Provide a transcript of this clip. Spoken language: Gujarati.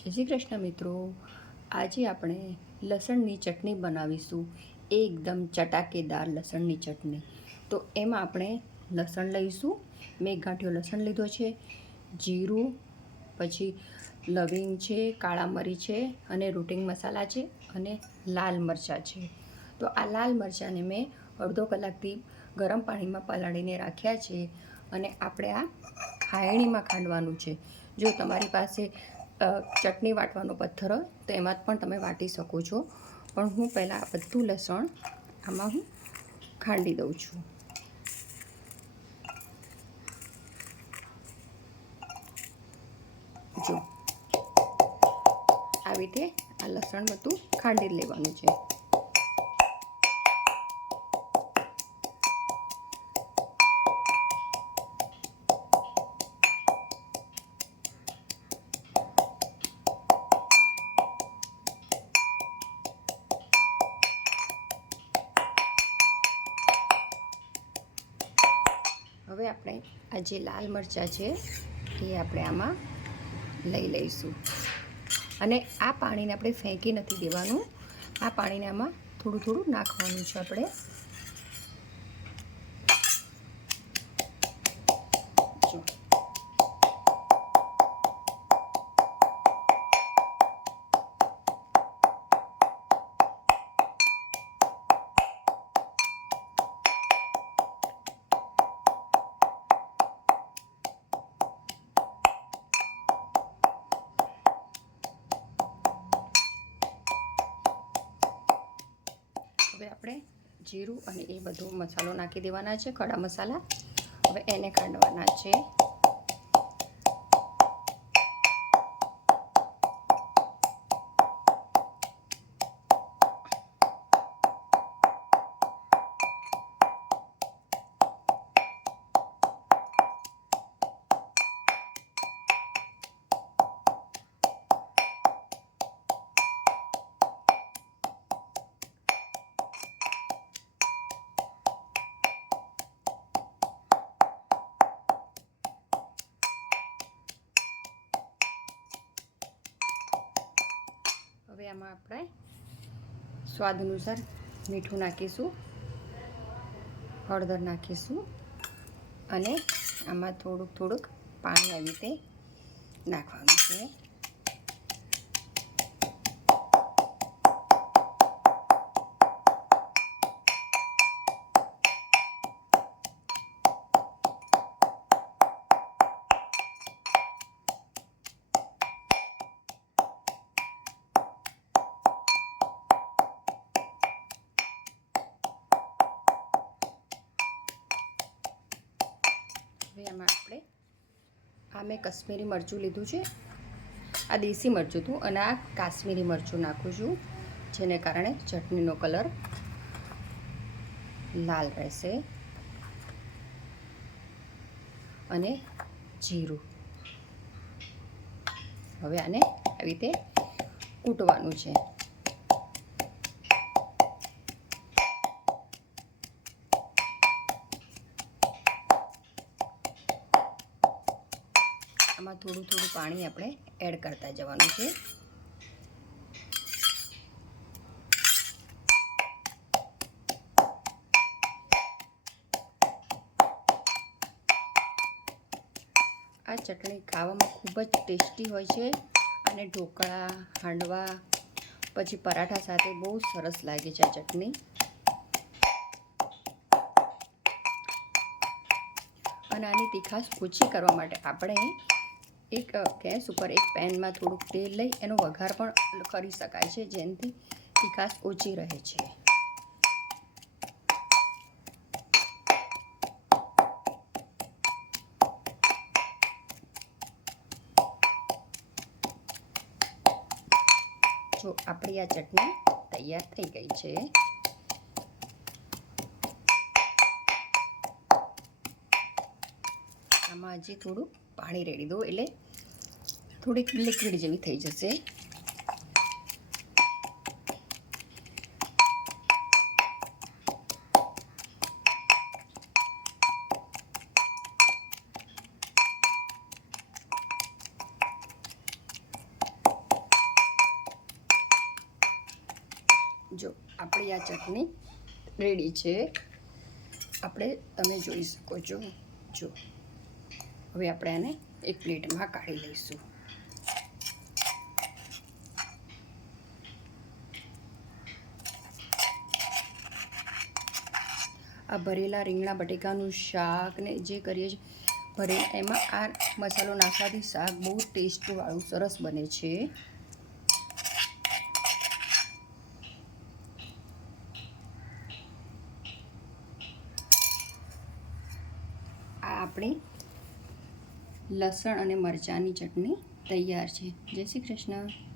જય શ્રી કૃષ્ણ મિત્રો, આજે આપણે લસણની ચટણી બનાવીશું. એકદમ ચટાકેદાર લસણની ચટણી. તો એમાં આપણે લસણ લઈશું. મેં એક ગાંઠિયો લસણ લીધો છે, જીરું, પછી લવિંગ છે, કાળા મરી છે અને રૂટિંગ મસાલા છે અને લાલ મરચાં છે. તો આ લાલ મરચાંને મેં અડધો કલાકથી ગરમ પાણીમાં પલાળીને રાખ્યા છે અને આપણે આ ખાયણીમાં ખાંડવાનું છે. જો તમારી પાસે ચટણી વાટવાનો પથ્થર હોય તો એમાં પણ તમે વાટી શકો છો, પણ હું પહેલાં આ બધું લસણ આમાં હું ખાંડી દઉં છું. જો આવી રીતે આ લસણ બધું ખાંડી લેવાનું છે. હવે આપણે આ જે લાલ મરચાં છે એ આપણે આમાં લઈ લઈશું અને આ પાણીને આપણે ફેંકી નથી દેવાનું. આ પાણીને આમાં થોડું થોડું નાખવાનું છે આપણે. જો હવે આપણે જીરું અને એ બધો મસાલો નાખી દેવાના છે, ખડા મસાલા. હવે એને ખાંડવાના છે. હવે આમાં આપણે સ્વાદ અનુસાર મીઠું નાખીશું, હળદર નાખીશું અને આમાં થોડુંક પાણી આવી રીતે નાખવાનું છે. એમાં આપણે મેં કશ્મીરી મરચું લીધું છે. આ દેશી મરચું હતું અને આ કાશ્મીરી મરચું નાખું છું, જેને કારણે ચટણીનો કલર લાલ રહેશે. અને જીરું. હવે આને આવી રીતે કૂટવાનું છે. આમાં થોડું પાણી આપણે એડ કરતા જવાનું છે. આ ચટણી ખાવામાં ખૂબ જ ટેસ્ટી હોય છે અને ઢોકળા, હાંડવા, પછી પરાઠા સાથે બહુ સરસ લાગે છે આ ચટણી. અને આની તીખાશ ઓછી કરવા માટે આપણે એક ગેસ ઉપર એક પેનમાં થોડુંક તેલ લઈ એનો વઘાર પણ કરી શકાય છે, જેનાથી તીખાશ ઓછી રહે છે. જો આપણી આ ચટણી તૈયાર થઈ ગઈ છે. આમાં હજી થોડું પાણી રેડી દો એટલે થોડીક લિક્વિડ જેવી થઈ જશે. જો આપણી આ ચટણી રેડી છે. તમે જોઈ શકો છો. જો હવે આપણે આને એક પ્લેટમાં કાઢી લઈશું. આ ભરેલા રીંગણા બટેકાનું શાક ને જે કરીએ છીએ એમાં આ મસાલો નાખવાથી શાક બહુ ટેસ્ટવાળું સરસ બને છે. આ આપણી લસણ અને મરચાંની ચટણી તૈયાર છે. જય શ્રી કૃષ્ણ.